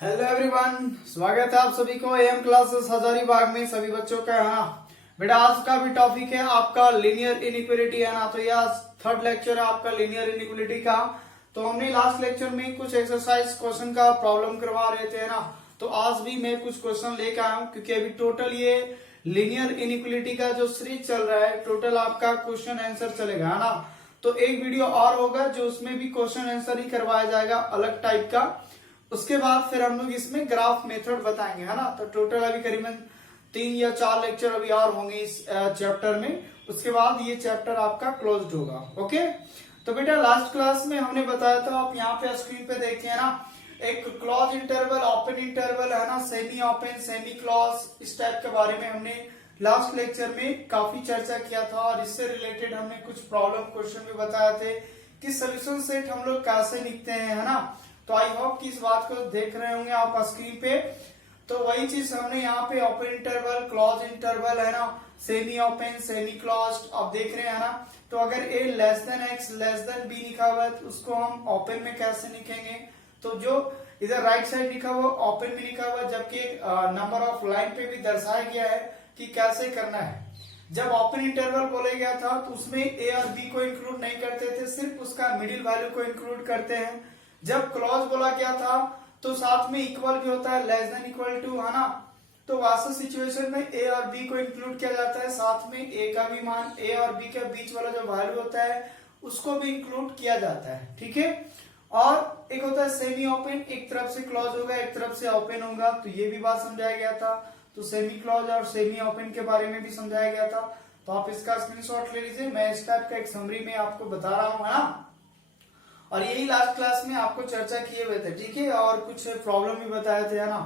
Hello everyone, स्वागत है आप सभी को एम क्लासेस हजारीबाग में सभी बच्चों का। यहाँ बेटा आज का भी टॉपिक है आपका लीनियर इनइक्वालिटी है ना। तो यह थर्ड लेक्चर है आपका लीनियर इनइक्वालिटी का। तो हमने लास्ट लेक्चर में कुछ एक्सरसाइज क्वेश्चन का प्रॉब्लम करवा रहे थे ना। तो आज भी मैं कुछ क्वेश्चन लेकर आया हूँ क्योंकि अभी टोटल ये लीनियर इनइक्वालिटी का जो सीरीज चल रहा है, टोटल आपका क्वेश्चन आंसर चलेगा है ना। तो एक वीडियो और होगा जो उसमें भी क्वेश्चन आंसर ही करवाया जाएगा अलग टाइप का। उसके बाद फिर हम लोग इसमें ग्राफ मेथड बताएंगे है ना। तो टोटल अभी करीबन 3 या 4 लेक्चर अभी और होंगे इस चैप्टर में। उसके बाद ये चैप्टर आपका क्लोज्ड होगा। ओके, तो बेटा लास्ट क्लास में हमने बताया था, आप यहाँ पे स्क्रीन पे देखिए ना, एक क्लोज इंटरवल, ओपन इंटरवल है ना, सेमी ओपन, सेमी क्लोज, इस टाइप के बारे में हमने लास्ट लेक्चर में काफी चर्चा किया था। और इससे रिलेटेड हमने कुछ प्रॉब्लम क्वेश्चन भी बताए थे कि सोल्यूशन सेट हम लोग कैसे लिखते हैं है ना। तो आई होप कि इस बात को देख रहे होंगे आप स्क्रीन पे। तो वही चीज हमने यहाँ पे ओपन इंटरवल, क्लोज इंटरवल है ना, सेमी ओपन, सेमी क्लोज्ड आप देख रहे हैं ना। तो अगर a less than x less than b लिखा हुआ है तो उसको हम ओपन में कैसे लिखेंगे। तो जो इधर राइट साइड लिखा हुआ ओपन में लिखा हुआ, जबकि नंबर ऑफ लाइन पे भी दर्शाया गया है कि कैसे करना है। जब ओपन इंटरवल बोला गया था तो उसमें ए और बी को इंक्लूड नहीं करते थे, सिर्फ उसका मिडिल वैल्यू को इंक्लूड करते हैं। जब क्लॉज बोला गया था तो साथ में इक्वल भी होता है, लेस देन इक्वल टू है ना। तो वैसे सिचुएशन में ए और बी को इंक्लूड किया जाता है, साथ में ए का भी मान, ए और बी के बीच वाला जो वैल्यू होता है उसको भी इंक्लूड किया जाता है, ठीक है। और एक होता है सेमी ओपन, एक तरफ से क्लॉज होगा एक तरफ से ओपन होगा। तो ये भी बात समझाया गया था। तो सेमी क्लॉज और सेमी ओपन के बारे में भी समझाया गया था। तो आप इसका स्क्रीनशॉट ले लीजिए, मैं इस टाइप का एक समरी में आपको बता रहा हूँ है ना। और यही लास्ट क्लास में आपको चर्चा किए हुए थे, ठीक है। और कुछ प्रॉब्लम भी बताए थे है ना।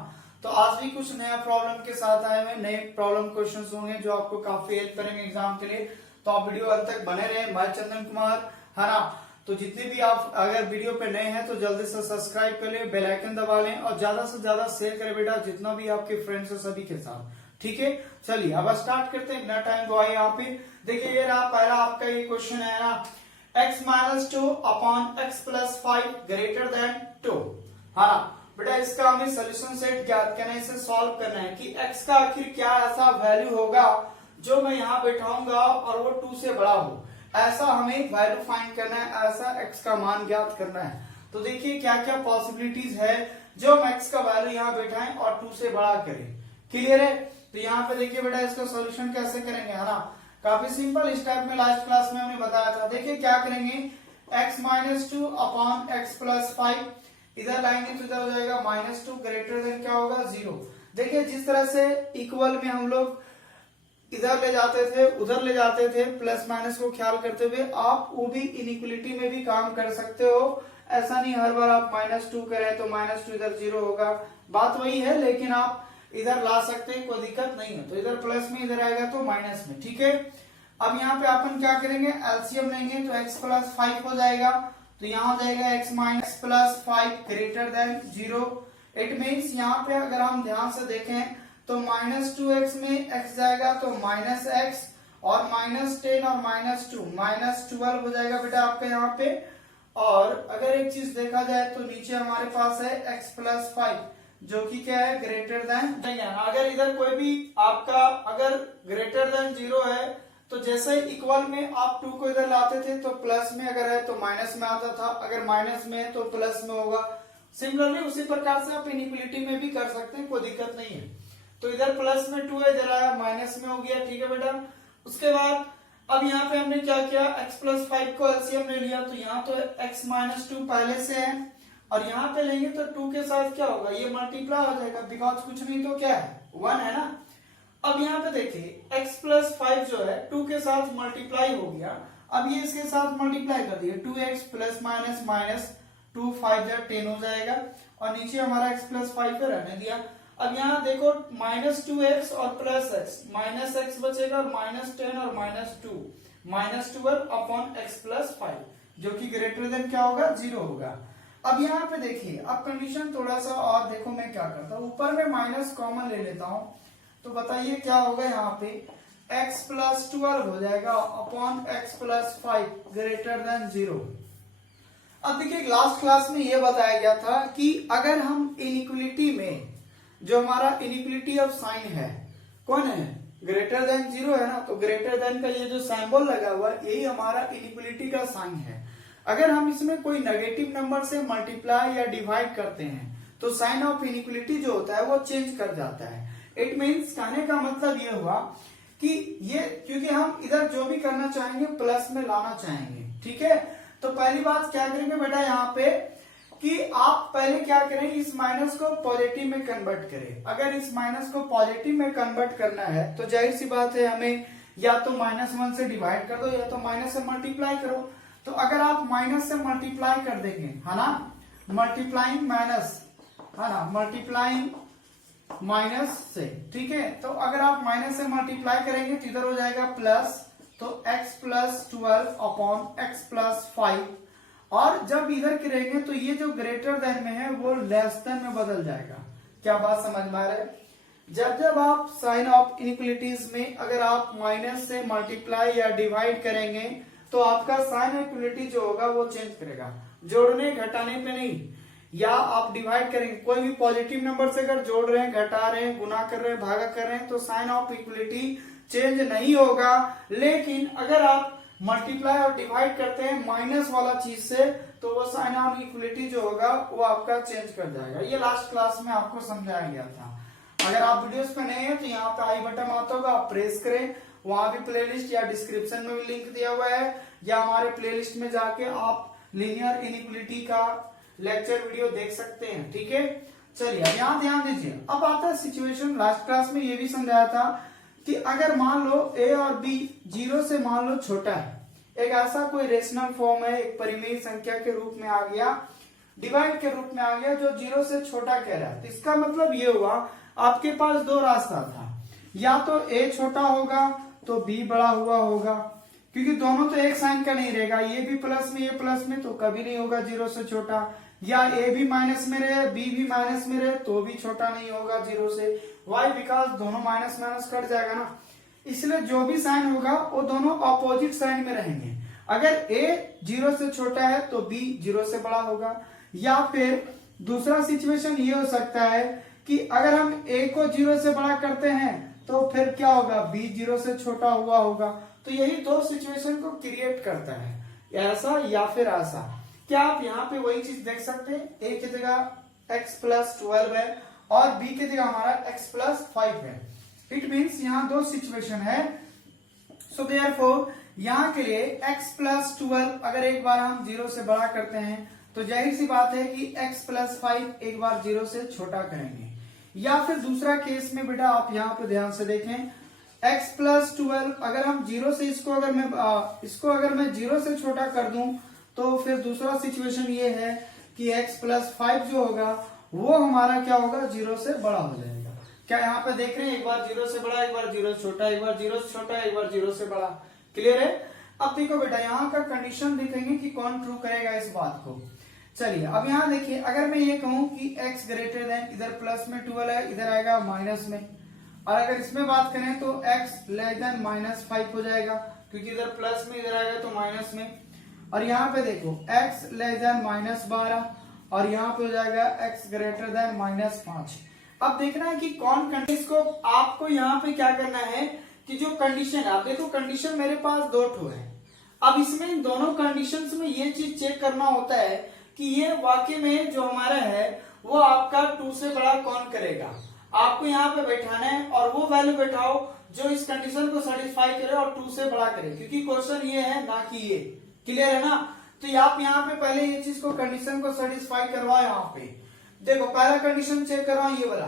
तो आज भी कुछ नया प्रॉब्लम के साथ आए हुए, नए प्रॉब्लम क्वेश्चंस होंगे जो आपको काफी हेल्प करेंगे एग्जाम के लिए। तो आप वीडियो अंत तक बने रहे। मैं चंदन कुमार है ना। तो जितने भी आप अगर वीडियो पे नए हैं तो जल्दी से सब्सक्राइब कर ले, बेल आइकन दबा लें और ज्यादा से ज्यादा शेयर करें बेटा, जितना भी आपके फ्रेंड्स है सभी के साथ, ठीक है। चलिए अब स्टार्ट करते हैं बिना टाइम गवाए। यहाँ पे देखिए ये रहा पहला आपका ये क्वेश्चन है ना, x minus 2 upon x plus 5 greater than 2 है ना। बेटा इसका हमें सोल्यूशन सेट ज्ञात करना है, इसे सॉल्व करना है कि x का आखिर क्या ऐसा वैल्यू होगा जो मैं यहाँ बैठाऊंगा और वो 2 से बड़ा हो। ऐसा हमें वैल्यू फाइंड करना है, ऐसा x का मान ज्ञात करना है। तो देखिए क्या क्या पॉसिबिलिटीज है जो हम x का वैल्यू यहाँ बैठाएं और 2 से बड़ा करें। क्लियर है। तो यहाँ पे देखिए बेटा इसका सोल्यूशन कैसे करेंगे है ना। काफी सिंपल, इस टाइप में लास्ट क्लास में हमने बताया था। देखिए क्या करेंगे, x minus 2 upon x plus 5, इधर लाएंगे तो इधर हो जाएगा माइनस 2 ग्रेटर देन क्या होगा 0। देखिए जिस तरह से इक्वल में हम लोग इधर ले जाते थे उधर ले जाते थे, प्लस माइनस को ख्याल करते हुए आप वो भी इनइक्वलिटी में भी काम कर सकते हो। ऐसा नहीं हर बार आप -2 करें तो -2 इधर 0 होगा, बात वही है, लेकिन आप इधर ला सकते हैं, कोई दिक्कत नहीं है। तो इधर प्लस में इधर आएगा तो माइनस में, ठीक है। अब यहाँ पे अपन क्या करेंगे, एलसीएम लेंगे तो x प्लस 5 हो जाएगा। तो यहाँ हो जाएगा x minus plus 5 greater than 0। It means यहाँ पे अगर हम ध्यान से देखें तो -2x में x जाएगा तो -x और -10 और -2 -12 हो जाएगा बेटा आपका यहाँ पे। और अगर एक चीज देखा जाए तो नीचे हमारे पास है x प्लस 5 जो कि क्या है ग्रेटर देन नहीं है। अगर इधर कोई भी आपका अगर ग्रेटर देन 0 है तो जैसे इक्वल में आप 2 को इधर लाते थे तो प्लस में अगर है तो माइनस में आता था, अगर माइनस में है तो प्लस में होगा। सिमिलरली उसी प्रकार से आप इनइक्वालिटी में भी कर सकते हैं, कोई दिक्कत नहीं है। तो इधर प्लस में 2 है, इधर आया माइनस में हो गया, ठीक है बेटा। उसके बाद अब यहाँ पे हमने क्या किया, x प्लस 5 को एलसीएम ले लिया। तो यहाँ तो x माइनस 2 पहले से है और यहाँ पे लेंगे तो 2 के साथ क्या होगा, ये मल्टीप्लाई हो जाएगा, बिकॉज कुछ नहीं तो क्या है 1 है ना। अब यहाँ पे देखिए x प्लस 5 जो है 2 के साथ मल्टीप्लाई हो गया। अब ये इसके साथ मल्टीप्लाई कर दिया, 2x प्लस माइनस माइनस 2 5 10 हो जाएगा और नीचे हमारा x प्लस 5 पे रहने दिया। अब यहाँ देखो -2x और प्लस x, माइनस x बचेगा, -10 और -2, -12 अपॉन x प्लस 5 जो कि ग्रेटर देन क्या होगा 0 होगा। अब यहाँ पे देखिए अब कंडीशन थोड़ा सा और देखो, मैं क्या करता हूँ ऊपर में माइनस कॉमन ले लेता हूँ। तो बताइए क्या होगा, यहाँ पे x प्लस 12 हो जाएगा upon x plus 5 greater than 0। अब देखिए लास्ट क्लास में ये बताया गया था कि अगर हम इनइक्वलिटी में जो हमारा इनइक्वलिटी ऑफ साइन है कौन है, ग्रेटर देन 0 है ना, तो ग्रेटर देन का ये जो सिंबल लगा हुआ है यही हमारा इनइक्वलिटी का साइन है। अगर हम इसमें कोई नेगेटिव नंबर से मल्टीप्लाई या डिवाइड करते हैं तो साइन ऑफ इनइक्वलिटी जो होता है वो चेंज कर जाता है। इट मीन्स कहने का मतलब ये हुआ कि ये क्योंकि हम इधर जो भी करना चाहेंगे प्लस में लाना चाहेंगे, ठीक है। तो पहली बात क्या करेंगे बेटा यहाँ पे कि आप पहले क्या करें, इस माइनस को पॉजिटिव में कन्वर्ट करें। अगर इस माइनस को पॉजिटिव में कन्वर्ट करना है तो जाहिर सी बात है हमें या तो -1 से डिवाइड कर दो या तो माइनस से मल्टीप्लाई करो। तो अगर आप माइनस से मल्टीप्लाई कर देंगे है ना, मल्टीप्लाइंग माइनस है ना, मल्टीप्लाइंग माइनस से, ठीक है। तो अगर आप माइनस से मल्टीप्लाई करेंगे तो इधर हो जाएगा प्लस, तो x plus 12 upon x plus 5, और जब इधर करेंगे तो ये जो ग्रेटर देन में है वो लेस देन में बदल जाएगा। क्या बात समझ में आ रहा है? जब आप साइन ऑफ इनइक्वलिटीज में अगर आप माइनस से मल्टीप्लाई या डिवाइड करेंगे तो आपका साइन इक्वलिटी जो होगा वो चेंज करेगा, जोड़ने घटाने पे नहीं। या आप डिवाइड करेंगे, कोई भी पॉजिटिव नंबर से अगर जोड़ रहे हैं, घटा रहे हैं, गुना कर रहे हैं, भागा कर रहे हैं तो साइन ऑफ इक्वलिटी चेंज नहीं होगा। लेकिन अगर आप मल्टीप्लाई और डिवाइड करते हैं माइनस वाला चीज से तो वो साइन ऑफ इक्वलिटी जो होगा वो आपका चेंज कर जाएगा। ये लास्ट क्लास में आपको समझाया गया था। अगर आप वीडियोस पे नए हैं तो यहाँ पे आई बटन आता होगा, आप प्रेस करें, वहां भी प्लेलिस्ट या डिस्क्रिप्शन में भी लिंक दिया हुआ है, या हमारे प्लेलिस्ट में जाके आप लीनियर इनइक्वलिटी का लेक्चर वीडियो देख सकते हैं, ठीक है। चलिए अब यहाँ ध्यान दीजिए। अब आता है सिचुएशन, लास्ट क्लास में ये भी समझाया था कि अगर मान लो a और b 0 से मान लो छोटा है, एक ऐसा कोई रेशनल फॉर्म है, एक परिमेय संख्या के रूप में आ गया, डिवाइड के रूप में आ गया जो 0 से छोटा कह रहा है, तो इसका मतलब ये हुआ आपके पास दो रास्ता था, या तो a छोटा होगा तो b बड़ा हुआ होगा, क्योंकि दोनों तो एक साइन का नहीं रहेगा, ये भी प्लस में ये प्लस में तो कभी नहीं होगा 0 से छोटा, या a भी माइनस में रहे b भी माइनस में रहे तो भी छोटा नहीं होगा 0 से। वाई? बिकॉज दोनों माइनस माइनस कट जाएगा ना, इसलिए जो भी साइन होगा वो दोनों ऑपोजिट साइन में रहेंगे। अगर a 0 से छोटा है तो b 0 से बड़ा होगा। या फिर दूसरा सिचुएशन ये हो सकता है कि अगर हम a को 0 से बड़ा करते हैं तो फिर क्या होगा, b 0 से छोटा हुआ होगा। तो यही दो सिचुएशन को क्रिएट करता है, ऐसा या फिर ऐसा। क्या आप यहाँ पे वही चीज देख सकते हैं, a की जगह x प्लस 12 है और b की जगह हमारा x प्लस 5 है। इट मीन्स यहाँ दो सिचुएशन है। सो देयरफॉर यहाँ के लिए x प्लस 12 अगर एक बार हम 0 से बड़ा करते हैं तो जाहिर सी बात है कि x प्लस 5 एक बार 0 से छोटा करेंगे। या फिर दूसरा केस में बेटा आप यहाँ पे ध्यान से देखें, x प्लस 12 अगर हम 0 से इसको अगर मैं 0 से छोटा कर दूं तो फिर दूसरा सिचुएशन ये है कि x प्लस 5 जो होगा वो हमारा क्या होगा, 0 से बड़ा हो जाएगा। क्या यहाँ पे देख रहे हैं, एक बार 0 से बड़ा, एक बार 0 से छोटा, एक बार 0 से छोटा, एक बार 0 से बड़ा। क्लियर है? अब देखो बेटा यहाँ का कंडीशन देखेंगे कि कौन ट्रू करेगा इस बात को। चलिए अब यहाँ देखिए, अगर मैं ये कहूं कि x ग्रेटर देन, इधर प्लस में 12 है, इधर आएगा माइनस में, और अगर इसमें बात करें तो x लेस देन -5 हो जाएगा, क्योंकि इधर प्लस में इधर आएगा तो माइनस में। और यहाँ पे देखो x लेस देन -12 और यहाँ पे हो जाएगा x ग्रेटर देन -5। अब देखना है कि कौन कंडीशन को आपको यहाँ पे क्या करना है कि जो कंडीशन है, आप देखो कंडीशन मेरे पास दो ठो है। अब इसमें इन दोनों कंडीशंस में ये चीज चेक करना होता है कि ये वाकई में जो हमारा है वो आपका 2 से बड़ा कौन करेगा। आपको यहाँ पे बैठाना है और वो वैल्यू बैठाओ जो इस कंडीशन को सेटिस्फाई करे और 2 से बड़ा करे, क्योंकि क्वेश्चन ये है ना कि ये। क्लियर है ना? तो आप यहाँ पे पहले ये चीज को कंडीशन को सेटिस्फाई करवाओ। यहाँ पे देखो पहला कंडीशन चेक करवाओ, ये वाला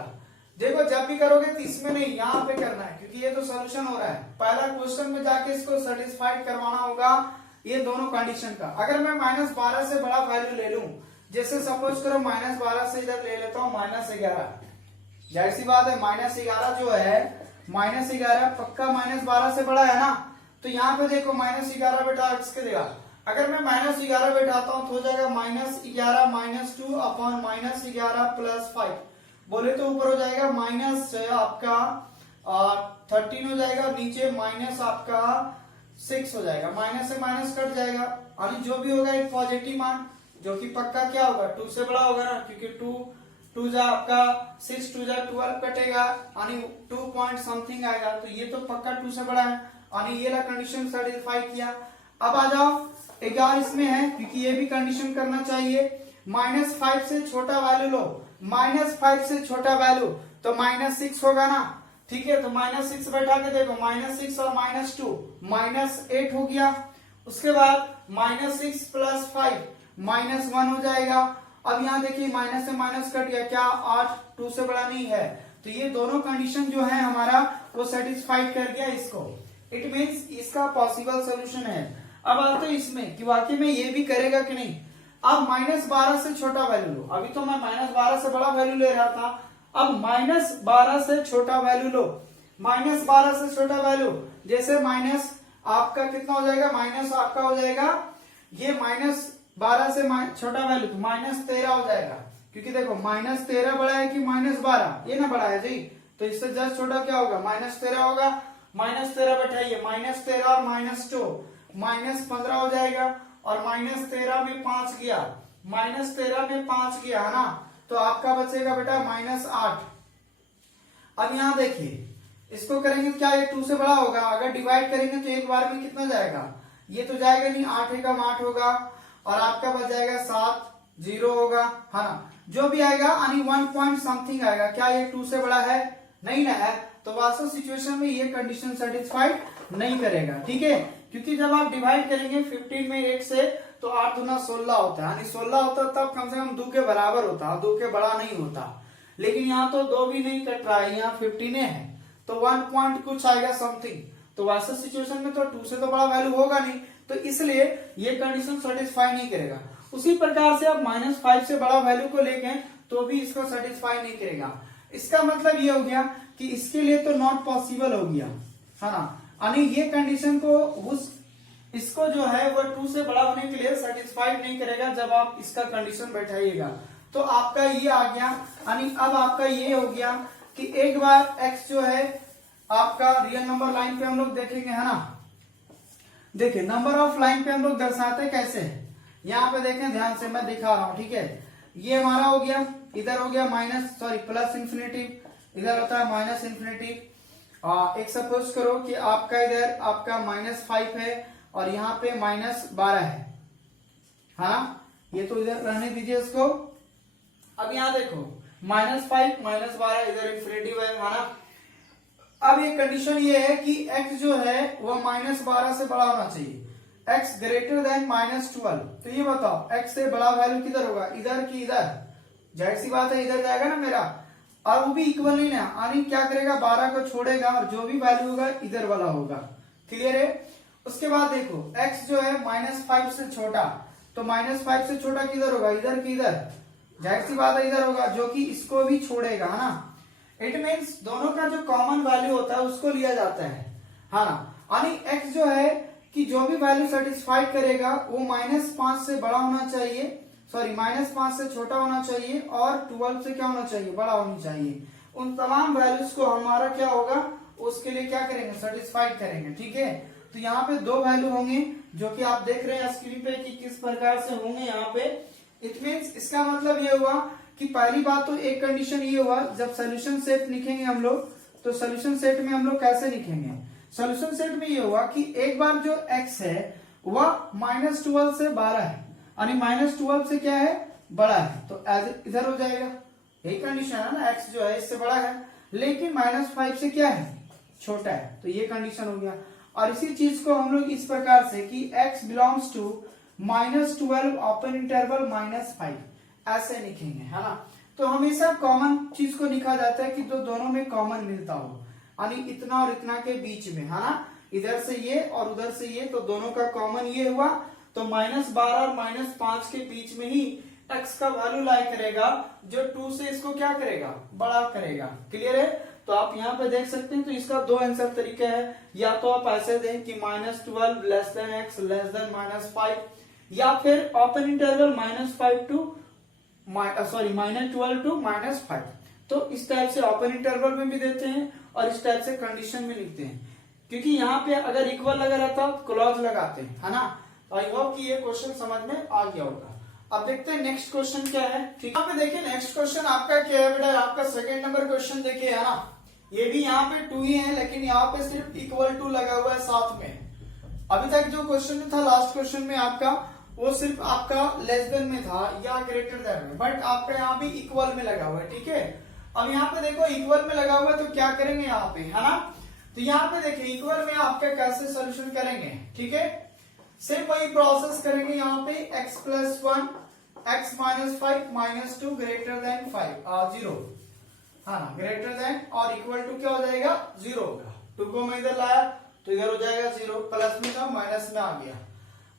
देखो, जब भी करोगे तो इसमें नहीं यहाँ पे करना है, क्योंकि ये तो सोल्यूशन हो रहा है। पहला क्वेश्चन में जाके इसको सेटिस्फाइड करवाना होगा ये दोनों कंडीशन का। अगर मैं -12 से बड़ा वैल्यू ले लूं, जैसे सपोज करो -12 से इधर ले लेता हूँ -11, जाहिर सी बात है -11 जो है -11 पक्का -12 से बड़ा है ना। तो यहाँ पे देखो -11 बेटा किसके देगा, अगर मैं -11 बैठाता हूँ तो हो जाएगा -11 -2 अपॉन -11 प्लस 5, बोले तो ऊपर हो जाएगा माइनस आपका 13 हो जाएगा, नीचे माइनस आपका 6 हो जाएगा, माइनस से माइनस कट जाएगा और जो भी होगा एक पॉजिटिव मान जो कि पक्का क्या होगा 2 से बड़ा होगा ना, क्योंकि 2 जा आपका 6 2 जा 12 कटेगा यानी 2 पॉइंट समथिंग आएगा, तो ये तो पक्का 2 से बड़ा है यानी ये ला कंडीशन सेटिस्फाई किया। अब आ जाओ एक और इसमें है, क्योंकि ये भी कंडीशन करना चाहिए, -5 से छोटा वैल्यू लो, -5 से छोटा वैल्यू तो -6 होगा ना, ठीक है। तो -6 बैठा के देखो, -6 और -2 -8 हो गया। उसके बाद -6 + 5 -1 हो जाएगा। अब यहाँ देखिए माइनस से माइनस कट गया, क्या 8 2 से बड़ा नहीं है, तो ये दोनों कंडीशन जो है हमारा वो सेटिस्फाइड कर गया इसको, इट मीन्स इसका पॉसिबल सोल्यूशन है। अब आते हैं इसमें कि वाकई में ये भी करेगा कि नहीं। अब -12 से छोटा वैल्यू लो, अभी तो मैं -12 से बड़ा वैल्यू ले रहा था, अब -12 से छोटा वैल्यू लो, -12 से छोटा वैल्यू जैसे माइनस आपका कितना हो जाएगा, माइनस आपका हो जाएगा ये -12 से छोटा वैल्यू तो -13 हो जाएगा, क्योंकि देखो -13 बड़ा है कि -12, ये ना बड़ा है जी, तो इससे जस्ट छोटा क्या होगा -13 होगा। -13 बैठाइए, -13 और -2 -15 हो जाएगा, और -13 में 5 गया, -13 में 5 गया है ना, तो आपका बचेगा बेटा -8। अब यहाँ देखिए इसको करेंगे क्या, ये 2 से बड़ा होगा, अगर डिवाइड करेंगे तो एक बार में कितना जाएगा, ये तो जाएगा नहीं, 8 एकम 8 होगा, और आपका बच जाएगा 7 0 होगा, है ना, जो भी आएगा यानी 1 पॉइंट समथिंग आएगा। क्या ये 2 से बड़ा है, नहीं ना है, तो वास्तव सिचुएशन में ये कंडीशन सेटिस्फाइड नहीं करेगा, ठीक है। क्योंकि जब आप डिवाइड करेंगे 15 में 8 से, तो 8 दूना 16 होता है, यानी 16 होता तब कम से कम 2 के बराबर होता, 2 के बड़ा नहीं होता, लेकिन यहाँ तो 2 भी नहीं कट रहा है, यहाँ 15 है, तो 1 पॉइंट कुछ आएगा समथिंग, तो वास्तव सिचुएशन में तो 2 से तो बड़ा वैल्यू होगा नहीं, तो इसलिए ये कंडीशन सेटिस्फाई नहीं करेगा। उसी प्रकार से आप -5 से बड़ा वैल्यू को लेके तो भी इसको सेटिस्फाई नहीं करेगा। इसका मतलब ये हो गया कि इसके लिए तो नॉट पॉसिबल हो गया, है ना, यानी ये कंडीशन को इसको जो है वो 2 से बड़ा होने के लिए सेटिस्फाइड नहीं करेगा जब आप इसका कंडीशन बैठाइएगा। तो आपका ये आ गया, यानी अब आपका ये हो गया कि एक बार x जो है आपका रियल नंबर लाइन पे हम लोग देखेंगे, है ना। देखिए नंबर ऑफ लाइन पे हम लोग दर्शाते कैसे, यहाँ पे देखें ध्यान से, मैं दिखा रहा हूं, ठीक है। ये हमारा हो गया, इधर हो गया प्लस इंफिनिटी, इधर होता है माइनस इंफिनिटी। एक सपोज करो कि आपका इधर आपका -5 है और यहाँ पे -12 है, हाँ, ये तो इधर रहने दीजिए इसको। अब यहाँ देखो -5 -12 इधर इंफिनिटी है ना। अब ये कंडीशन ये है कि x जो है वह -12 से बड़ा होना चाहिए, x ग्रेटर देन -12। तो ये बताओ x से बड़ा वैल्यू किधर होगा, इधर की इधर, जाहिर सी बात है इधर जाएगा ना मेरा, और वो भी इक्वल नहीं ना, यानी क्या करेगा 12 को छोड़ेगा और जो भी वैल्यू होगा इधर वाला होगा, क्लियर है। उसके बाद देखो x जो है -5 से छोटा, तो -5 से छोटा किधर होगा, इधर की इधर, जाहिर सी बात है इधर होगा, जो कि इसको भी छोड़ेगा, है ना। इट मीन्स दोनों का जो कॉमन वैल्यू होता है उसको लिया जाता है ना, यानी x जो है कि जो भी वैल्यू सेटिस्फाई करेगा वो -5 से बड़ा होना चाहिए, सॉरी -5 से छोटा होना चाहिए, और 12 से क्या होना चाहिए, बड़ा होनी चाहिए। उन तमाम वैल्यूज को हमारा क्या होगा, उसके लिए क्या करेंगे, सेटिस्फाइड करेंगे, ठीक है। तो यहाँ पे 2 वैल्यू होंगे जो कि आप देख रहे हैं स्क्रीन पे कि किस प्रकार से होंगे यहाँ पे। इट मीन्स इसका मतलब ये हुआ कि पहली बात तो एक कंडीशन ये हुआ, जब सोल्यूशन सेट लिखेंगे हम लोग, तो सोल्यूशन सेट में हम लोग कैसे लिखेंगे, सोल्यूशन सेट में ये हुआ कि एक बार जो x है वह -12 से 12 है, यानी -12 से क्या है, बड़ा है, तो इधर हो जाएगा, यही कंडीशन है ना, x जो है इससे बड़ा है, लेकिन -5 से क्या है, छोटा है, तो ये कंडीशन हो गया। और इसी चीज को हम लोग इस प्रकार से कि x belongs to -12 open interval -5 ऐसे लिखेंगे, है ना। तो हमेशा कॉमन चीज को लिखा जाता है कि तो दोनों में कॉमन मिलता हो, यानी इतना और इतना के बीच में, है ना, इधर से ये और उधर से ये, तो दोनों का कॉमन ये हुआ, तो -12 और -5 के बीच में ही x का वैल्यू लाई करेगा, जो 2 से इसको क्या करेगा, बड़ा करेगा, क्लियर है। तो आप यहाँ पे देख सकते हैं, तो इसका 2 आंसर तरीके हैं, या तो आप ऐसे दें कि -12 less than x less then -5, या फिर ओपन इंटरवल -12 टू -5। तो इस टाइप से ओपन इंटरवल में भी देते हैं और इस टाइप से कंडीशन में लिखते हैं, क्योंकि यहाँ पे अगर इक्वल लगा रहता तो क्लॉज लगाते हैं, है ना। तो आई होप कि ये क्वेश्चन समझ में आ गया होगा। अब देखते हैं नेक्स्ट क्वेश्चन क्या है। ठीक है, यहाँ पे देखिए नेक्स्ट क्वेश्चन आपका क्या है बेटा, आपका सेकंड नंबर क्वेश्चन देखिए, है ना। ये भी यहाँ पे 2 ही है, लेकिन यहाँ पे सिर्फ इक्वल टू लगा हुआ है साथ में। अभी तक जो क्वेश्चन था लास्ट क्वेश्चन में आपका, वो सिर्फ आपका लेस देन में था या ग्रेटर देन में, बट आपका यहाँ भी इक्वल में लगा हुआ है। ठीक है, अब यहाँ पे देखो इक्वल में लगा हुआ है तो क्या करेंगे यहाँ पे, है ना। तो यहाँ पे देखिए इक्वल में आपका कैसे सोल्यूशन करेंगे। ठीक है, सिर्फ वही प्रोसेस करेंगे यहाँ पे, x plus 1 x minus 5 minus 2 greater then 0, हाँ ना, ग्रेटर देन और इक्वल टू क्या हो जाएगा 0 होगा। 2 को मैं इधर लाया तो इधर हो जाएगा 0, प्लस में था माइनस में आ गया।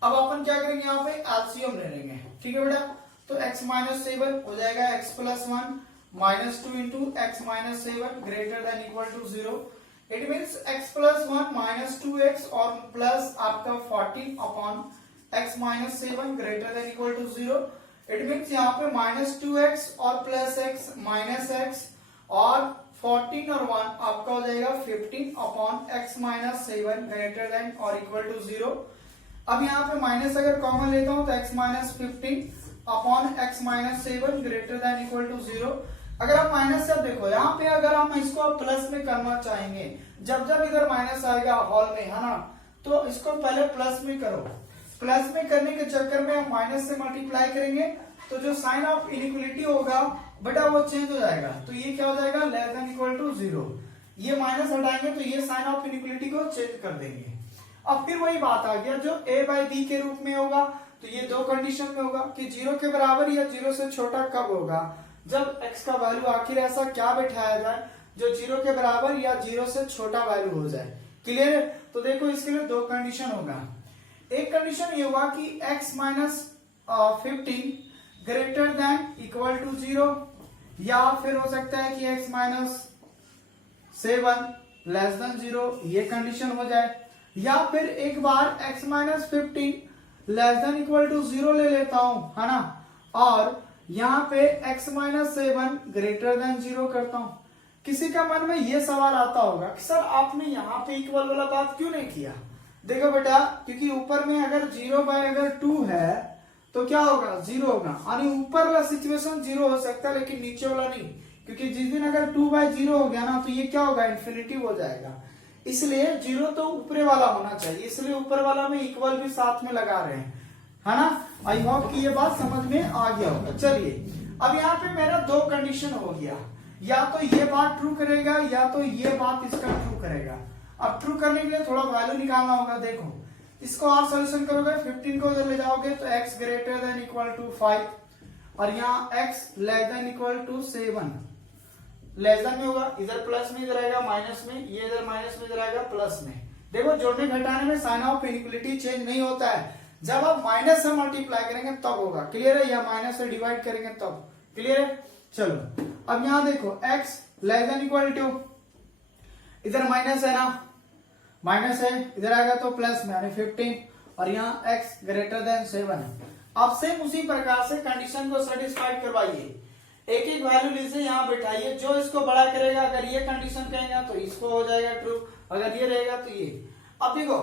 अब अपन क्या करेंगे यहाँ पे एलसीएम ले लेंगे। ठीक है बेटा, तो x माइनस 7 हो जाएगा x plus 1 minus 2 into x minus 7 greater than equal to 0। It means x plus 1 minus 2x और प्लस आपका 14 upon x minus 7 greater than equal to 0। It means यहाँ पे माइनस 2x और प्लस x माइनस x और 14 और 1 आपका हो जाएगा 15 upon x minus 7 greater than और इक्वल टू 0। अब यहाँ पे माइनस अगर कॉमन लेता हूं तो x minus 15 upon x minus 7 greater than equal to 0। अगर आप माइनस से देखो यहाँ पे, अगर हम इसको प्लस में करना चाहेंगे, जब जब इधर माइनस आएगा हॉल में, है ना, तो इसको पहले प्लस में करो। प्लस में करने के चक्कर में हम माइनस से मल्टीप्लाई करेंगे तो जो साइन ऑफ इनइक्वलिटी होगा बेटा वो चेंज हो जाएगा। तो ये क्या हो जाएगा लेस देन इक्वल टू 0। ये माइनस हटाएंगे तो ये साइन ऑफ इनइक्वलिटी को चेंज कर देंगे। अब फिर वही बात आ गया, जो a बाई बी के रूप में होगा तो ये दो कंडीशन में होगा कि 0 के बराबर या 0 से छोटा कब होगा, जब x का वैल्यू आखिर ऐसा क्या बैठाया जाए जो 0 के बराबर या 0 से छोटा वैल्यू हो जाए। क्लियर है, तो देखो इसके लिए दो कंडीशन होगा। एक कंडीशन ये हुआ कि x minus 15 greater than equal to 0, या फिर हो सकता है कि x माइनस 7 लेस देन 0, ये कंडीशन हो जाए। या फिर एक बार x minus 15 less than equal to 0 ले लेता हूं, है ना, और यहाँ पे x माइनस 7 ग्रेटर देन 0 करता हूं। किसी का मन में ये सवाल आता होगा कि सर आपने यहाँ पे इक्वल वाला बात क्यों नहीं किया। देखो बेटा, क्योंकि ऊपर में अगर 0 बाय अगर 2 है तो क्या होगा 0 होगा, यानी ऊपर वाला सिचुएशन 0 हो सकता है लेकिन नीचे वाला नहीं, क्योंकि जिस दिन अगर 2 बाय 0 हो गया ना तो ये क्या होगा इन्फिनिटी हो जाएगा। इसलिए 0 तो ऊपरे वाला होना चाहिए, इसलिए ऊपर वाला में इक्वल भी साथ में लगा रहे हैं, है ना। आई होप कि ये बात समझ में आ गया होगा। चलिए, अब यहाँ पे मेरा दो कंडीशन हो गया, या तो ये बात ट्रू करेगा या तो ये बात इसका ट्रू करेगा। अब ट्रू करने के लिए थोड़ा वैल्यू निकालना होगा। देखो इसको आप सोल्यूशन करोगे, 15 को इधर ले जाओगे तो x greater than equal to 5 और यहाँ x less than equal to 7 less than में होगा, इधर प्लस में इधर आएगा माइनस में, ये इधर माइनस में इधर आएगा प्लस में। देखो जोड़ने घटाने में साइन ऑफ इनइक्वलिटी चेंज नहीं होता है, जब आप माइनस से मल्टीप्लाई करेंगे तब होगा। क्लियर है, या माइनस से डिवाइड करेंगे तब। क्लियर है, चलो अब यहाँ देखो x less than equal to, इधर माइनस है ना, माइनस है, इधर आएगा तो प्लस में यानी 15 और यहाँ x ग्रेटर देन 7 है। अब सेम उसी प्रकार से कंडीशन को सेटिस्फाइड करवाइए, एक एक वैल्यू लीजिए यहाँ बैठाइए, जो इसको बड़ा करेगा, अगर ये कंडीशन कहेगा तो इसको हो जाएगा ट्रू, अगर ये रहेगा तो ये। अब देखो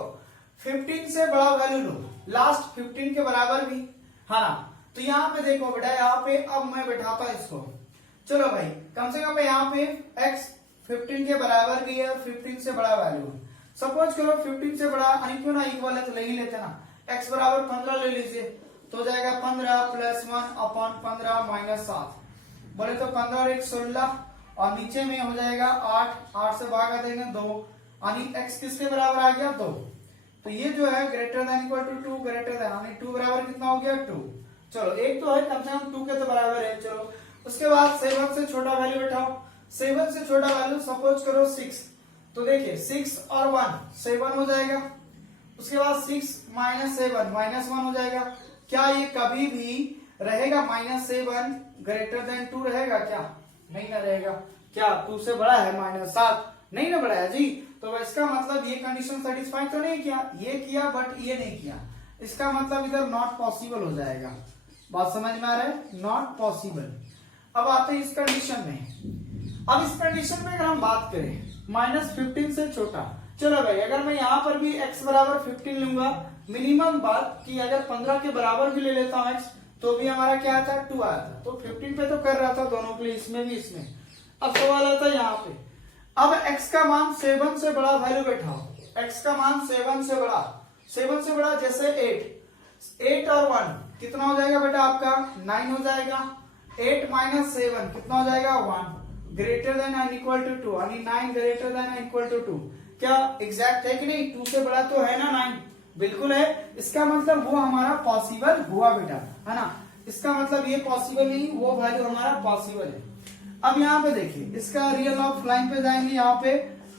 15 से बड़ा वैल्यू लो, लास्ट 15 के बराबर भी, है ना, तो यहाँ पे देखो बेटा, यहाँ पे अब मैं बैठाता इसको। चलो भाई, कम से कम यहाँ पे x 15 के बराबर भी है, 15 से बड़ा वैल्यू है। सपोज करो 15 से बड़ा, क्यों ना इक्वल है तो ले ही लेते ना, x बराबर 15 ले लीजिए तो हो जाएगा 15 प्लस 1 अपॉन 15 माइनस 7, बोले तो 15 और 1 16 और नीचे में हो जाएगा 8 से भागा देंगे 2, यानी x किसके बराबर आ गया 2। तो ये जो है greater than equal to 2 greater than, यानी 2 बराबर कितना हो गया 2। चलो एक तो है कम से कम 2 के तो बराबर है। चलो उसके बाद 7 से छोटा वैल्यू बैठाओ, 7 से छोटा वैल्यू सपोज करो 6, तो देखिए 6 और 1 7 हो जाएगा। उसके बाद 6 माइनस 7 माइनस 1 हो जाएगा। क्या ये कभी भी रहेगा -7 ग्रेटर देन 2 रहेगा क्या? नहीं ना रहेगा। क्या 2 से बड़ा है -7? नहीं ना बड़ा है जी। तो इसका मतलब ये कंडीशन सेटिस्फाई तो नहीं किया, ये किया बट ये नहीं किया, इसका मतलब इधर नॉट पॉसिबल हो जाएगा। बात समझ में आ रहा है? Not possible. अब आते हैं इस कंडीशन में। अब इस कंडीशन में अगर हम बात करें -15 से छोटा, चलो भाई अगर मैं यहाँ पर भी x बराबर 15 लूंगा, मिनिमम बात कि अगर 15 के बराबर भी ले लेता हूँ x तो भी हमारा क्या आता है 2 आया था। तो 15 पे तो कर रहा था दोनों के लिए, इसमें भी इसमें। अब सवाल आता है यहाँ पे, अब x का मान 7 से बड़ा वैल्यू बैठाओ, x का मान 7 से बड़ा, 7 से बड़ा जैसे 8 और 1 कितना हो जाएगा बेटा आपका 9 हो जाएगा। 8 माइनस 7 कितना हो जाएगा 1, greater than and equal to 2, यानी 9 greater than and equal to 2। क्या एग्जैक्ट है कि नहीं? 2 से बड़ा तो है ना 9, बिल्कुल है। इसका मतलब वो हमारा पॉसिबल हुआ बेटा, है ना। इसका मतलब ये पॉसिबल नहीं, वो वैल्यू हमारा पॉसिबल है। अब यहाँ पे देखिए, इसका रियल ऑफ लाइन पे जाएंगे, यहाँ पे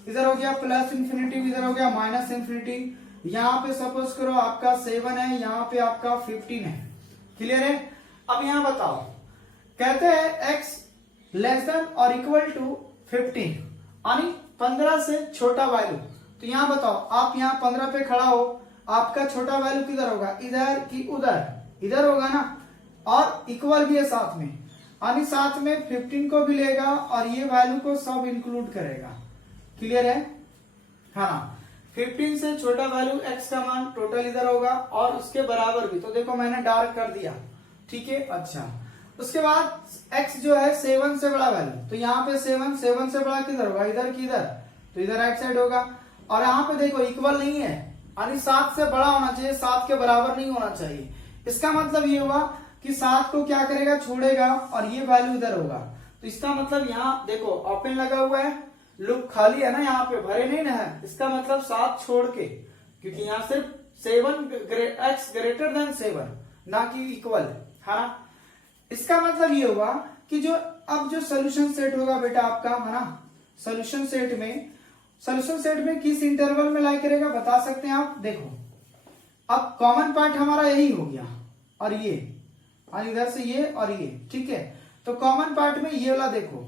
इधर हो गया प्लस इंफिनिटी, इधर हो गया माइनस इंफिनिटी। यहाँ पे सपोज करो आपका 7 है, यहाँ पे आपका 15 है। क्लियर है? अब यहाँ बताओ, कहते हैं x लेस देन और इक्वल टू 15, यानी 15 से छोटा वैल्यू। तो यहाँ बताओ, आप यहाँ 15 पे खड़ा हो, आपका छोटा वैल्यू किधर होगा, इधर कि उधर? इधर होगा ना, और इक्वल भी है साथ में, यानी साथ में 15 को भी लेगा और ये वैल्यू को सब इंक्लूड करेगा। क्लियर है? हाँ, 15 से छोटा वैल्यू x का मान टोटल इधर होगा और उसके बराबर भी। तो देखो मैंने डार्क कर दिया, ठीक है। अच्छा, उसके बाद x जो है 7 से बड़ा वैल्यू, तो यहाँ पे 7 से बड़ा किधर होगा, इधर की इधर? तो इधर राइट साइड होगा। और यहाँ पे देखो इक्वल नहीं है, यानी 7 से बड़ा होना चाहिए, 7 के बराबर नहीं होना चाहिए। इसका मतलब ये हुआ कि 7 को क्या करेगा, छोड़ेगा, और ये वैल्यू इधर होगा। तो इसका मतलब यहाँ देखो ओपन लगा हुआ है, लूप खाली है ना, यहाँ पे भरे नहीं ना है। इसका मतलब 7 छोड़ के, क्योंकि यहाँ सिर्फ 7 x ग्रेटर देन 7 ना कि इक्वल, है ना। इसका मतलब ये हुआ कि जो अब जो सोल्यूशन सेट होगा बेटा आपका, है ना, सोल्यूशन सेट में किस इंटरवल में लाई करेगा बता सकते हैं आप? देखो अब कॉमन पार्ट हमारा यही हो गया, और ये, और इधर से ये और ये, ठीक है। तो कॉमन पार्ट में ये वाला देखो,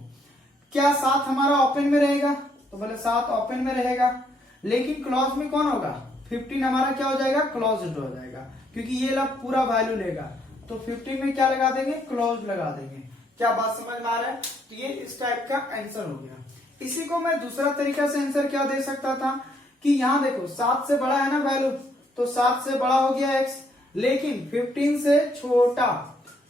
क्या 7 हमारा ओपन में रहेगा? तो बोले 7 ओपन में रहेगा, लेकिन क्लोज में कौन होगा? 15 हमारा क्या हो जाएगा, क्लोज्ड हो जाएगा, क्योंकि ये वाला पूरा वैल्यू लेगा। तो 15 में क्या लगा देंगे, क्लोज लगा देंगे। क्या बात समझ में आ रहा है? तो ये इस टाइप का आंसर हो गया। इसी को मैं दूसरा तरीका से आंसर क्या दे सकता था कि यहाँ देखो 7 से बड़ा है ना वैल्यू, तो 7 से बड़ा हो गया x, लेकिन 15 से छोटा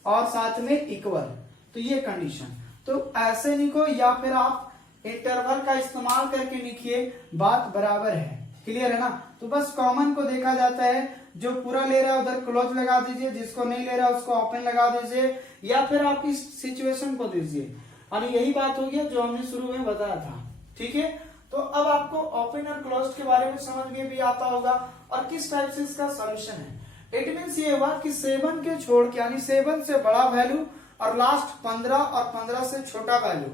और साथ में इक्वल, तो ये कंडीशन। तो ऐसे लिखो, या फिर आप इंटरवल का इस्तेमाल करके लिखिए, बात बराबर है। क्लियर है ना? तो बस कॉमन को देखा जाता है, जो पूरा ले रहा है उधर क्लोज लगा दीजिए, जिसको नहीं ले रहा उसको ओपन लगा दीजिए, या फिर आप इस सिचुएशन को दीजिए। और यही बात हो गया जो हमने शुरू में बताया था, ठीक है। तो अब आपको ओपन और क्लोज के बारे में समझ में भी आता होगा और किस टाइप से इसका सोल्यूशन है। इट मीन्स ये हुआ कि 7 के छोड़ के, यानी 7 से बड़ा वैल्यू और लास्ट 15 और 15 से छोटा वैल्यू,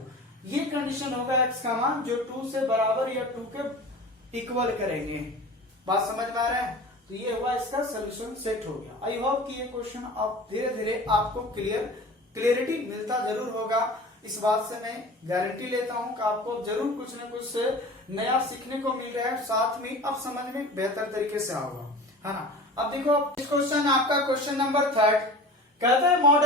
ये कंडीशन होगा x का मान जो 2 से बराबर या 2 के इक्वल करेंगे। बात समझ में आ रहा है? तो ये हुआ इसका सोल्यूशन सेट हो गया। आई होप कि ये क्वेश्चन अब धीरे धीरे आपको क्लियरिटी मिलता जरूर होगा। इस बात से मैं गारंटी लेता हूं कि आपको जरूर कुछ न कुछ नया सीखने को मिल रहा है, साथ में अब समझ में बेहतर तरीके से आएगा, है ना। अब देखो इस क्वेश्चन आपका क्वेश्चन नंबर 3 कहता है मॉड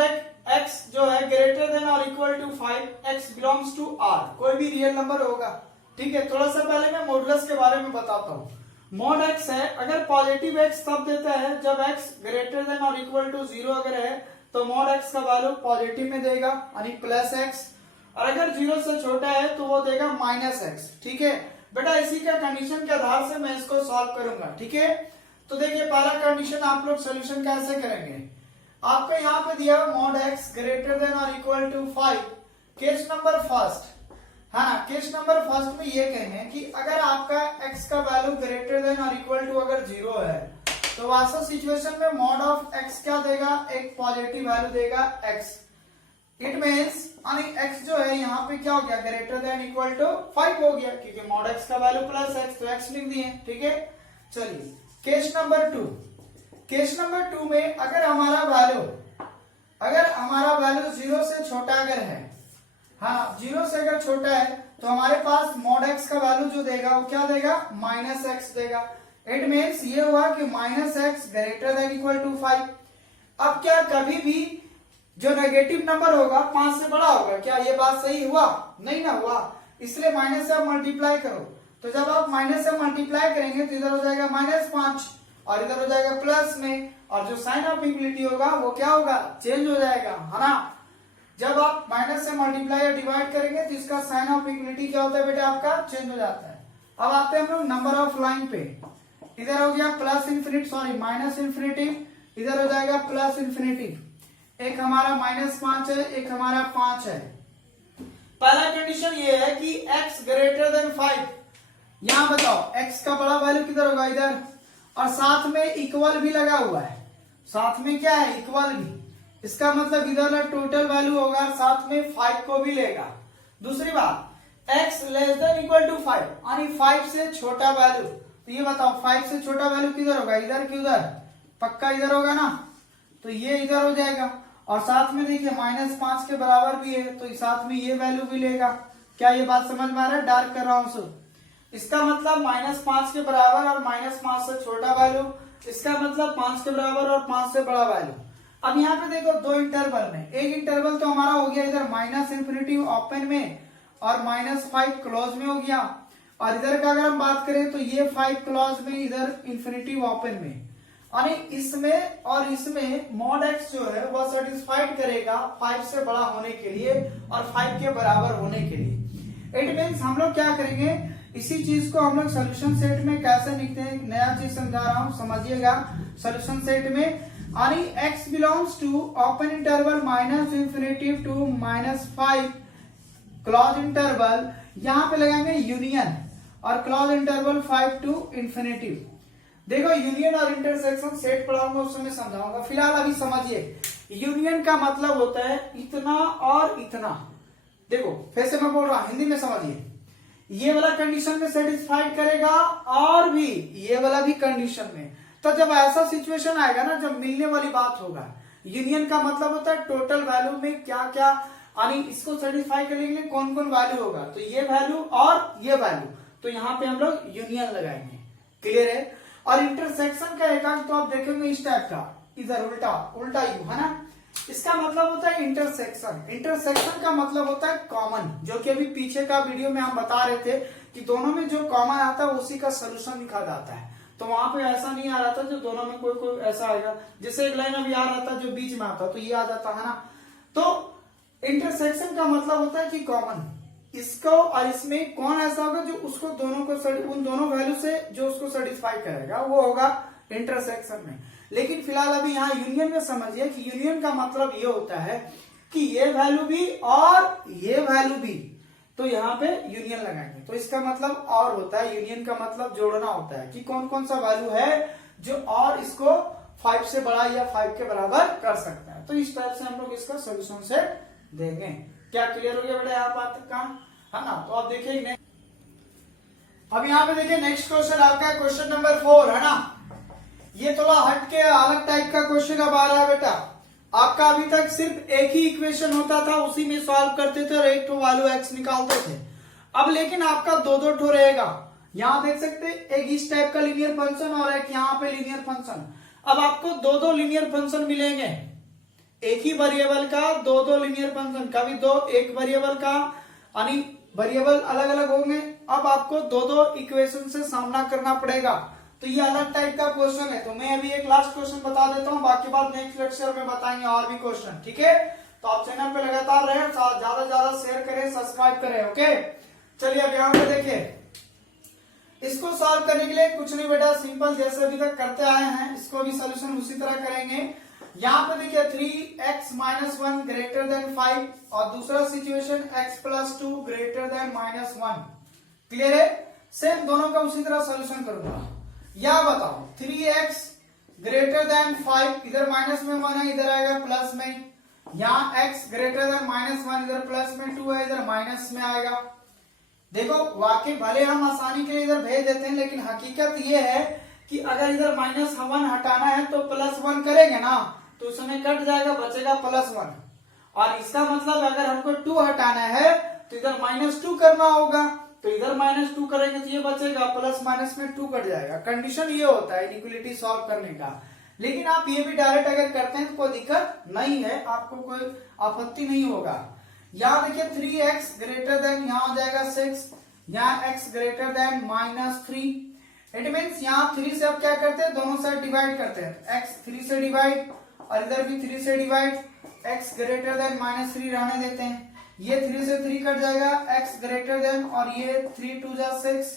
x जो है ग्रेटर देन और equal to 5, x belongs to r, कोई भी रियल नंबर होगा, ठीक है। थोड़ा सा पहले मैं मॉडुलस के बारे में बताता हूँ। मॉड x है, अगर पॉजिटिव x तब देता है जब x ग्रेटर देन और इक्वल टू 0 अगर है, तो मॉड x का वैल्यू पॉजिटिव में देगा, यानी प्लस x, और अगर 0 से छोटा है तो वो देगा माइनस x, ठीक है बेटा। इसी का कंडीशन के आधार से मैं इसको सॉल्व करूंगा, ठीक है। तो देखिए पहला कंडीशन आप लोग सोल्यूशन कैसे करेंगे। आपको यहाँ पे दिया मॉड x ग्रेटर देन और equal to 5, case number first, है ना। केस नंबर फर्स्ट में ये कहेंगे कि अगर आपका x का वैल्यू ग्रेटर देन और इक्वल टू अगर 0 है, तो वैसा सिचुएशन में मॉड ऑफ x क्या देगा, एक पॉजिटिव वैल्यू देगा x। इट मीन्स यानी x जो है यहाँ पे क्या हो गया, ग्रेटर देन इक्वल टू 5 हो गया, क्योंकि मॉड x का वैल्यू प्लस x, तो x लिख दिए, ठीक है। चलिए केस नंबर 2, केस नंबर 2 में अगर हमारा वैल्यू 0 से छोटा अगर है, हाँ 0 से अगर छोटा है, तो हमारे पास मॉड x का वैल्यू जो देगा वो क्या देगा, माइनस x देगा। इट मीन्स ये हुआ कि minus x greater than equal to 5। अब क्या कभी भी जो नेगेटिव नंबर होगा 5 से बड़ा होगा क्या, ये बात सही हुआ? नहीं ना हुआ, इसलिए माइनस से आप मल्टीप्लाई करो। तो जब आप माइनस से मल्टीप्लाई करेंगे तो इधर हो जाएगा -5, और इधर हो जाएगा प्लस में, और जो साइन ऑफ इक्वलिटी होगा वो क्या होगा, चेंज हो जाएगा, है ना। जब आप माइनस से मल्टीप्लाई या डिवाइड करेंगे तो इसका साइन ऑफ इक्वलिटी क्या होता है बेटा, आपका चेंज हो जाता है। अब आते हैं हम लोग नंबर ऑफ लाइन पे। इधर हो गया plus infinity, sorry minus infinity, इधर हो जाएगा प्लस इंफिनिटी। एक हमारा -5 है, एक हमारा 5 है। पहला कंडीशन ये है कि x ग्रेटर देन 5। यहां बताओ x का बड़ा वैल्यू किधर होगा, इधर, और साथ में इक्वल भी लगा हुआ है। साथ में क्या है, इक्वल भी। इसका मतलब इधर टोटल वैल्यू होगा, साथ में 5 को भी लेगा। दूसरी बात, x less than equal to 5, यानी 5 से छोटा वैल्यू। तो ये बताओ 5 से छोटा वैल्यू किधर होगा, इधर कि उधर, पक्का इधर होगा ना, तो ये इधर हो जाएगा। और साथ में देखिए -5 के बराबर भी है, तो साथ में ये वैल्यू भी लेगा। क्या ये बात समझ में आ रहा है, डार्क कर रहा हूं सो। इसका मतलब -5 के बराबर और -5 से छोटा वैल्यू, इसका मतलब 5 के बराबर और 5 से बड़ा वैल्यू। अब यहाँ पे देखो दो इंटरवल में, एक इंटरवल तो हमारा हो गया इधर -इंफिनिटी ओपन में और -5 क्लोज में हो गया, और इधर का अगर हम बात करें तो ये 5 क्लोज में, इधर इंफिनिटी ओपन में। यानी इसमें और इसमें मॉड x जो है वह सेटिस्फाइड करेगा 5 से बड़ा होने के लिए और 5 के बराबर होने के लिए। इट मीन्स हम लोग क्या करेंगे, इसी चीज को हम लोग सोल्यूशन सेट में कैसे लिखते हैं, नया चीज समझा रहा हूं, समझिएगा। सोल्यूशन सेट में यानी x belongs to open interval -infinity to -5 close interval, यहां पे लगाएंगे यूनियन, और क्लोज इंटरवल 5 टू इंफिनिटी। देखो यूनियन और इंटरसेक्शन सेट पढ़ाऊंगा उस समय समझाऊंगा, फिलहाल अभी समझिए। यूनियन का मतलब होता है इतना और इतना। देखो फिर से मैं बोल रहा हूं, हिंदी में समझिए। ये वाला कंडीशन में सेटिस्फाइड करेगा और भी ये वाला भी कंडीशन में। तो जब ऐसा सिचुएशन आएगा ना, जब मिलने वाली बात होगा, यूनियन का मतलब होता है टोटल वैल्यू में क्या क्या, यानी इसको सेटिस्फाई करने के लिए कौन कौन वैल्यू होगा, तो ये वैल्यू और ये वैल्यू, तो यहाँ पे हम लोग यूनियन लगाएंगे। क्लियर है। और इंटरसेक्शन का एकांक तो आप देखेंगे इस टाइप का, इधर उल्टा उल्टा यू, है ना। इसका मतलब होता है इंटरसेक्शन। इंटरसेक्शन का मतलब होता है कॉमन, जो कि अभी पीछे का वीडियो में हम बता रहे थे कि दोनों में जो कॉमन आता है उसी का सोल्यूशन लिखा जाता है। तो वहां पे ऐसा नहीं आ रहा था जो दोनों में कोई कोई ऐसा आएगा, जैसे एक लाइन अभी आ रहा था जो बीच में आता, तो ये आ जाता है ना। तो इंटरसेक्शन का मतलब होता है कि कॉमन, इसको और इसमें कौन ऐसा होगा जो उसको दोनों को, उन दोनों वैल्यू से जो उसको सेटिस्फाई करेगा वो होगा इंटरसेक्शन में। लेकिन फिलहाल अभी यहाँ यूनियन में समझिए कि यूनियन का मतलब ये होता है कि ये वैल्यू भी और ये वैल्यू भी, तो यहाँ पे यूनियन लगाएंगे। तो इसका मतलब और होता है, यूनियन का मतलब जोड़ना होता है कि कौन कौन सा वैल्यू है जो और इसको 5 से बड़ा या 5 के बराबर कर सकता है। तो इस टाइप से हम लोग इसका सोल्यूशन सेट देंगे। क्या क्लियर हो गया बेटा यहाँ बात का, है ना। तो आप देखिए अब यहाँ पे देखिए नेक्स्ट क्वेश्चन आपका क्वेश्चन नंबर 4, है ना। ये थोड़ा हट के अलग टाइप का क्वेश्चन अब आ रहा है बेटा। आपका अभी तक सिर्फ एक ही इक्वेशन होता था, उसी में सॉल्व करते थे और एक तो वैल्यू x निकालते थे। अब लेकिन आपका दो दो ठो रहेगा। यहाँ देख सकते हैं एक इस टाइप का लीनियर फंक्शन और एक यहाँ पे लीनियर फंक्शन। अब आपको दो दो लीनियर फंक्शन मिलेंगे, एक ही वेरिएबल का दो दो लीनियर फंक्शन, कभी दो एक वेरिएबल का, यानी वेरिएबल अलग अलग होंगे। अब आपको दो दो इक्वेशन से सामना करना पड़ेगा। तो ये अलग टाइप का क्वेश्चन है। तो मैं अभी एक लास्ट क्वेश्चन बता देता हूँ, बाकी बात नेक्स्ट लेक्चर में बताएंगे और भी क्वेश्चन, ठीक है। तो आप चैनल पे लगातार रहे, ज्यादा ज्यादा शेयर करें, सब्सक्राइब करें, ओके। चलिए अब यहाँ पे देखिए, इसको सॉल्व करने के लिए कुछ नहीं बेटा, सिंपल जैसे अभी तक करते आए हैं इसको भी सोल्यूशन उसी तरह करेंगे। यहाँ पे देखिए 3x - 1 ग्रेटर देन 5 और दूसरा situation x + 2 greater then -1। Clear है। सेम दोनों का उसी तरह सोल्यूशन करूंगा। या बताओ 3x ग्रेटर देन 5, इधर माइनस में 1 है, इधर आएगा प्लस में। यहाँ x ग्रेटर देन -1, इधर प्लस में 2 है, इधर माइनस में आएगा। देखो वाकई भले हम आसानी के लिए इधर भेज देते हैं, लेकिन हकीकत ये है कि अगर इधर -1 हटाना है तो +1 करेंगे ना, तो उस समय कट जाएगा, बचेगा +1। और इसका मतलब अगर हमको 2 हटाना है तो इधर -2 करना होगा, तो इधर -2 करेंगे तो ये बचेगा, प्लस माइनस में 2 कट जाएगा। कंडीशन ये होता है इनइक्वालिटी सॉल्व करने का। लेकिन आप ये भी डायरेक्ट अगर करते हैं तो कोई दिक्कत नहीं है, आपको कोई आपत्ति नहीं होगा। यहाँ देखिए 3x ग्रेटर देन, यहाँ हो जाएगा 6, यहाँ x greater then -3, it means यहाँ 3 से अब क्या करते हैं, दोनों साइड डिवाइड करते हैं। x 3 से डिवाइड और इधर भी 3 से डिवाइड, x ग्रेटर देन -3 रहने देते हैं। ये 3 से 3 कट जाएगा, x ग्रेटर देन, और ये 3 2 जा 6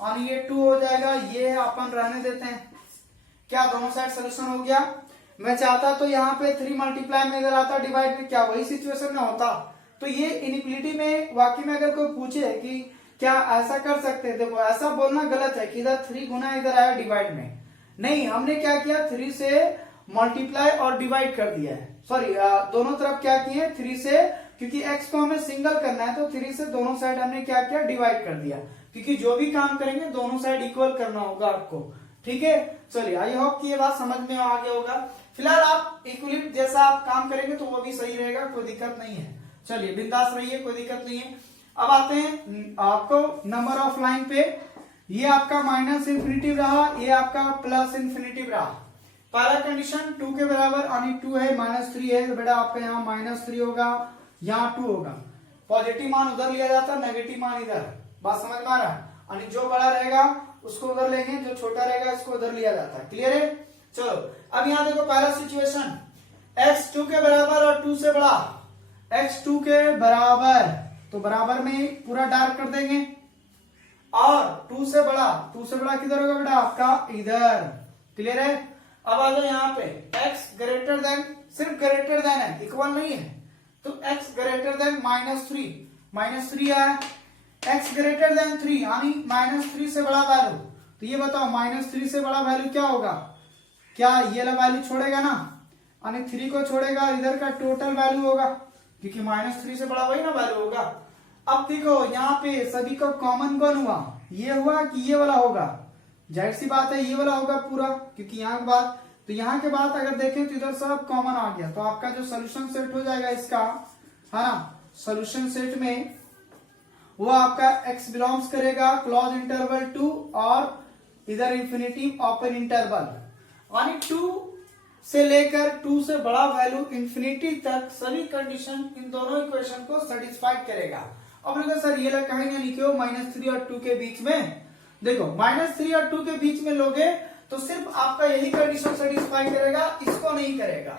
और ये 2 हो जाएगा, ये अपन रहने देते हैं। क्या दोनों साइड सोल्यूशन हो गया। मैं चाहता तो यहाँ पे 3 मल्टीप्लाई में इधर आता, डिवाइड में, क्या वही सिचुएशन में होता। तो ये इनइक्वालिटी में वाकई में अगर कोई पूछे कि क्या ऐसा कर सकते हैं, देखो ऐसा बोलना गलत है कि इधर 3 गुना इधर आया डिवाइड में, नहीं, हमने क्या किया 3 से मल्टीप्लाई और डिवाइड कर दिया है। सॉरी, दोनों तरफ क्या किए 3 से, क्योंकि x को हमें सिंगल करना है तो 3 से दोनों साइड हमने क्या किया, डिवाइड कर दिया, क्योंकि जो भी काम करेंगे दोनों साइड इक्वल करना होगा आपको। ठीक है, चलिए, आई होप कि ये बात समझ में आ गया होगा। फिलहाल आप इक्वलिट जैसा आप काम करेंगे तो वो भी सही रहेगा, कोई दिक्कत नहीं है। चलिए, बिंदास रहिए, कोई दिक्कत नहीं है। अब आते हैं आपको नंबर ऑफ लाइन पे। ये आपका -इंफिनिटिव रहा, ये आपका +इंफिनिटिव रहा। पहला कंडीशन 2 के बराबर, यानी 2 है, -3 है, तो बेटा आपका यहाँ -3 होगा, यहाँ 2 होगा। पॉजिटिव मान उधर लिया जाता, नेगेटिव मान इधर। बात समझ में आ रहा है। यानी जो बड़ा रहेगा उसको उधर लेंगे, जो छोटा रहेगा इसको उधर लिया जाता है। क्लियर है। चलो, अब यहाँ देखो पहला सिचुएशन, x 2 के बराबर और 2 से बड़ा, x 2 के बराबर, तो बराबर में पूरा डार्क कर देंगे, और 2 से बड़ा, 2 से बड़ा किधर होगा बेटा आपका, इधर। क्लियर है। अब आ जाओ यहाँ पे, x ग्रेटर देन, सिर्फ ग्रेटर देन है, इक्वल नहीं है, तो x ग्रेटर देन -3 है, x ग्रेटर देन 3, यानी -3 से बड़ा वैल्यू। तो ये बताओ -3 से बड़ा वैल्यू क्या होगा, क्या ये वाला वैल्यू छोड़ेगा ना, यानी 3 को छोड़ेगा, इधर का टोटल वैल्यू होगा, क्योंकि -3 से बड़ा वही ना वैल्यू होगा। अब देखो यहाँ पे सभी को कॉमन कौन हुआ, ये हुआ कि ये वाला होगा, जाहिर सी बात है ये वाला होगा पूरा, क्योंकि यहाँ के बाद, तो यहाँ के बाद अगर देखें तो इधर सब कॉमन आ गया, तो आपका जो सोल्यूशन सेट हो जाएगा इसका, है ना, सोल्यूशन सेट में वो आपका x बिलोंग्स करेगा क्लोज इंटरवल 2 और इधर इंफिनिटी ओपन इंटरवल, यानी 2 से लेकर 2 से बड़ा वैल्यू इंफिनिटी तक सभी कंडीशन इन दोनों इक्वेशन को सेटिस्फाइड करेगा। अब देखो सर ये लोग कहीं ना लिखे हो -3 और 2 के बीच में, देखो -3 और 2 के बीच में लोगे तो सिर्फ आपका यही कंडीशन सेटिस्फाई करेगा, इसको नहीं करेगा।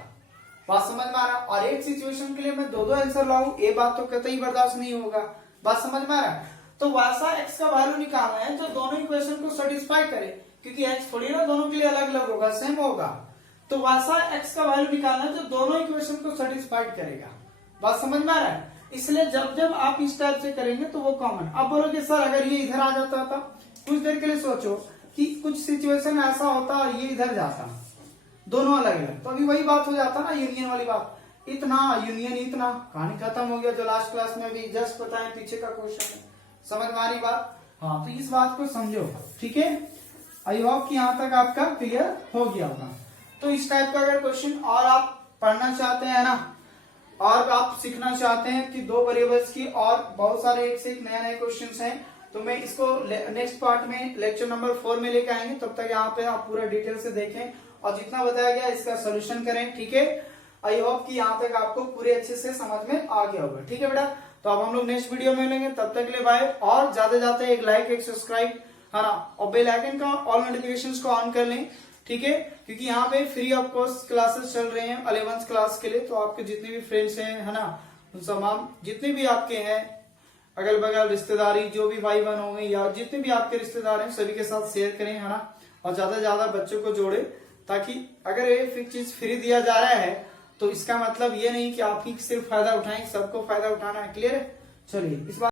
बात समझ में आ रहा। और एक सिचुएशन के लिए मैं दो आंसर लाऊं, ये बात तो कतई बर्दाश्त नहीं होगा। बात समझ में आ रहा है। तो वैसा x का वैल्यू निकालना है जो दोनों इक्वेशन को सेटिस्फाई करे, क्योंकि x थोड़ी ना दोनों के लिए अलग अलग होगा, सेम होगा। तो वैसा x का वैल्यू निकालना है जो दोनों इक्वेशन को सेटिस्फाइड करेगा। बात समझ में आ रहा है। इसलिए जब जब आप इस टाइप से करेंगे तो वो कॉमन। अब बोलोगे सर अगर ये इधर आ जाता था, कुछ देर के लिए सोचो कि कुछ सिचुएशन ऐसा होता और ये इधर जाता, दोनों अलग अलग, तो अभी वही बात हो जाता ना, यूनियन वाली बात। इतना यूनियन इतना, कहानी खत्म हो गया। जो लास्ट क्लास में भी जस्ट बताएं पीछे का क्वेश्चन है, समझ में आ रही बात। हाँ, तो इस बात को समझो, ठीक है। आई होप कि यहाँ तक आपका क्लियर हो गया होगा। तो इस टाइप का अगर क्वेश्चन और आप पढ़ना चाहते हैं ना, और आप सीखना चाहते हैं कि दो वेरिएबल्स की और बहुत सारे एक से एक नए नए क्वेश्चंस हैं, तो मैं इसको नेक्स्ट पार्ट में लेक्चर नंबर 4 में लेकर आएंगे। तब तक यहाँ पे आप पूरा डिटेल से देखें और जितना बताया गया इसका सोल्यूशन करें, ठीक है। आई होप कि यहाँ तक आपको पूरे अच्छे से समझ में आ गया होगा, ठीक है बेटा। तो अब हम लोग नेक्स्ट वीडियो में मिलेंगे, तब तक के लिए बाय। और ज्यादा ज्यादा एक लाइक एक सब्सक्राइब, है ना, और बेल आइकन का ऑल नोटिफिकेशंस को ऑन कर लें, ठीक है। क्योंकि यहाँ पे फ्री ऑफ कॉस्ट क्लासेस चल रहे हैं 11th क्लास के लिए। तो आपके जितने भी फ्रेंड्स हैं, है ना, तमाम जितने भी आपके हैं अगल बगल रिश्तेदारी, जो भी भाई बहन होंगे या जितने भी आपके रिश्तेदार हैं, सभी के साथ शेयर करें, है ना, और ज्यादा से ज्यादा बच्चों को जोड़े, ताकि अगर ये चीज फ्री दिया जा रहा है तो इसका मतलब ये नहीं कि आप ही सिर्फ फायदा उठाएं, सबको फायदा उठाना है। क्लियर है। चलिए इस बात